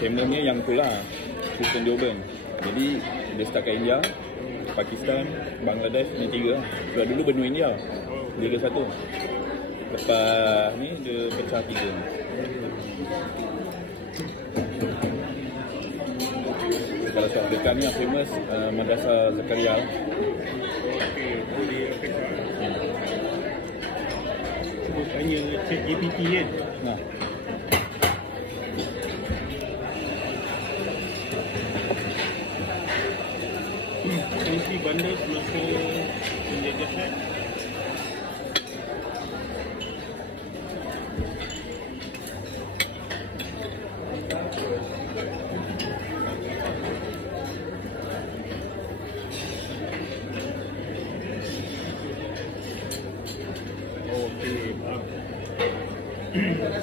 Famousnya yang tu lah, Houston Durban. Jadi dia start kat India, Pakistan, Bangladesh, ni 3 lah. Sebab dulu benua India, dia ada 1. Lepas ni dia pecah 3. Kalau South Africa ni yang famous Madrasah Zakaria lah. Tanya ChatGPT kan. Nah. Fungsi bandar semasa penjajahan.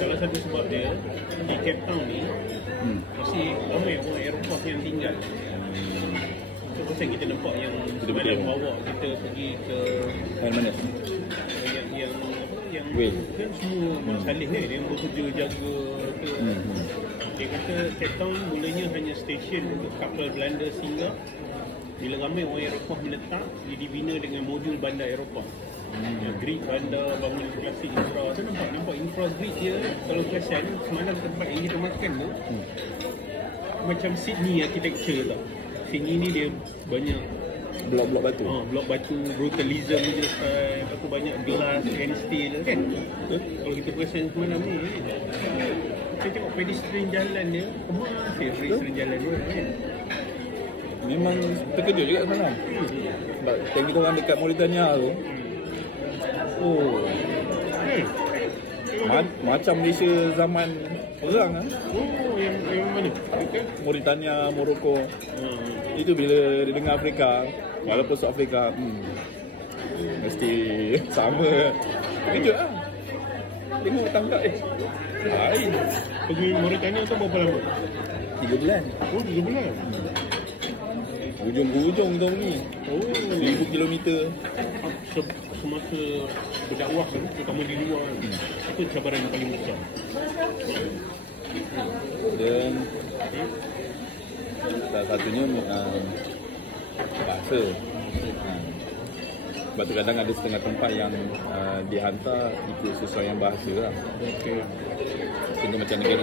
Salah satu sebab dia di Cape Town ni masih ramai orang Eropah yang tinggal. Itu pasal kita nampak yang malam bawa kita pergi ke mana? yang Wales. Kan semua Saleh kan yang bekerja jaga ke. Dia kata Cape Town mulanya hanya stesen untuk kapal Belanda singgah. Bila ramai orang Eropah meletak, dia dibina dengan modul bandar Eropah. Greek bandar, bangun klasik infra tu, nampak infra Greek dia. Kalau perasan semalam tempat yang kita makan tu macam Sydney architecture tau. Sydney ni dia banyak blok-blok batu. Blok batu, brutalism je style. Lepas tu banyak glass and steel kan. Kalau kita perasan semalam ni, kita tengok pedestrian jalan dia, kemas pedestrian jalan dia kan. Memang terkejut juga semalam. Sebab time kita orang dekat Mauritania tu, macam Malaysia zaman perang lah. Yang mana? Mauritania, Morocco. Itu bila dia dengar Afrika, walaupun South Afrika, mesti sama. Terkejut lah. Tengok tangkap lain. Pergi Mauritania tu berapa lama? 3 bulan. 3 bulan? Hujung-hujung kita pergi. 1000 kilometer. Semasa berdakwah tu, terutama di luar kan, itu cabaran yang paling besar. Dan salah satunya bahasa. Sebab tu kadang ada setengah tempat yang dihantar ikut sesuai yang bahasa lah. Contoh macam negara